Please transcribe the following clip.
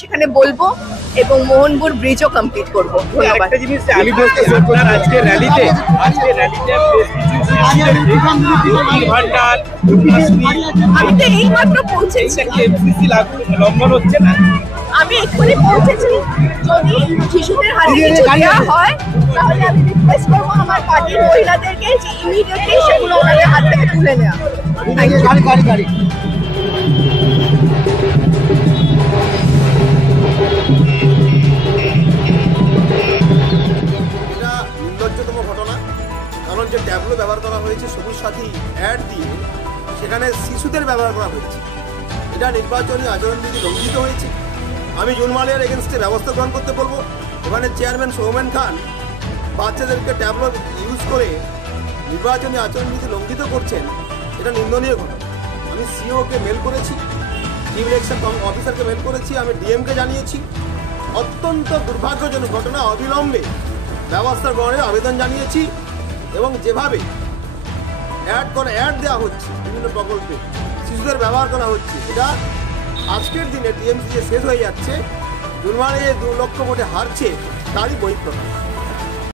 সেখানে বলবো এবং মোহনপুর ব্রিজও কমপ্লিট করব। ধন্যবাদ। একটা জিনিস আপনার আজকে র্যালিতে আমি তো এইমাত্র পৌঁছেছি, লঙ্ঘন হচ্ছে না। আমি এক্ষুনি পৌঁছেছি। যদি শিশুদের হাতে কিছু দেওয়া হয় তাহলে আমি রিকোয়েস্ট করবো আমার পার্টির মহিলাদেরকে যে ইমিডিয়েটলি সেগুলো ওনাদের হাত থেকে তুলে নেওয়া। এটা নির্লজ্জতম ঘটনা, কারণ যে ট্যাবলো ব্যবহার করা হয়েছে সবুজ সাথী অ্যাড দিয়ে, সেখানে শিশুদের ব্যবহার করা হয়েছে। এটা নির্বাচনী আচরণবিধি লঙ্ঘিত হয়েছে। আমি জুনমালিয়ার এগেনস্টে ব্যবস্থা গ্রহণ করতে বলবো। ওখানে চেয়ারম্যান সৌমেন খান বাচ্চাদেরকে ট্যাবলো ইউজ করে নির্বাচনী আচরণবিধি লঙ্ঘিত করছেন, এটা নিন্দনীয় ঘটনা। আমি সিওকে মেল করেছি, চিফ ইলেকশন অফিসারকে মেল করেছি, আমি ডিএমকে জানিয়েছি। অত্যন্ত দুর্ভাগ্যজনক ঘটনা, অবিলম্বে ব্যবস্থা গ্রহণের আবেদন জানিয়েছি। এবং যেভাবে অ্যাড দেওয়া হচ্ছে বিভিন্ন প্রকল্পে শিশুদের ব্যবহার করা হচ্ছে, এটা আজকের দিনে টিএমসি যে শেষ হয়ে যাচ্ছে, জুনমারে 2 লক্ষ ভোটে হারছে তারই বহিঃপ্রকাশ।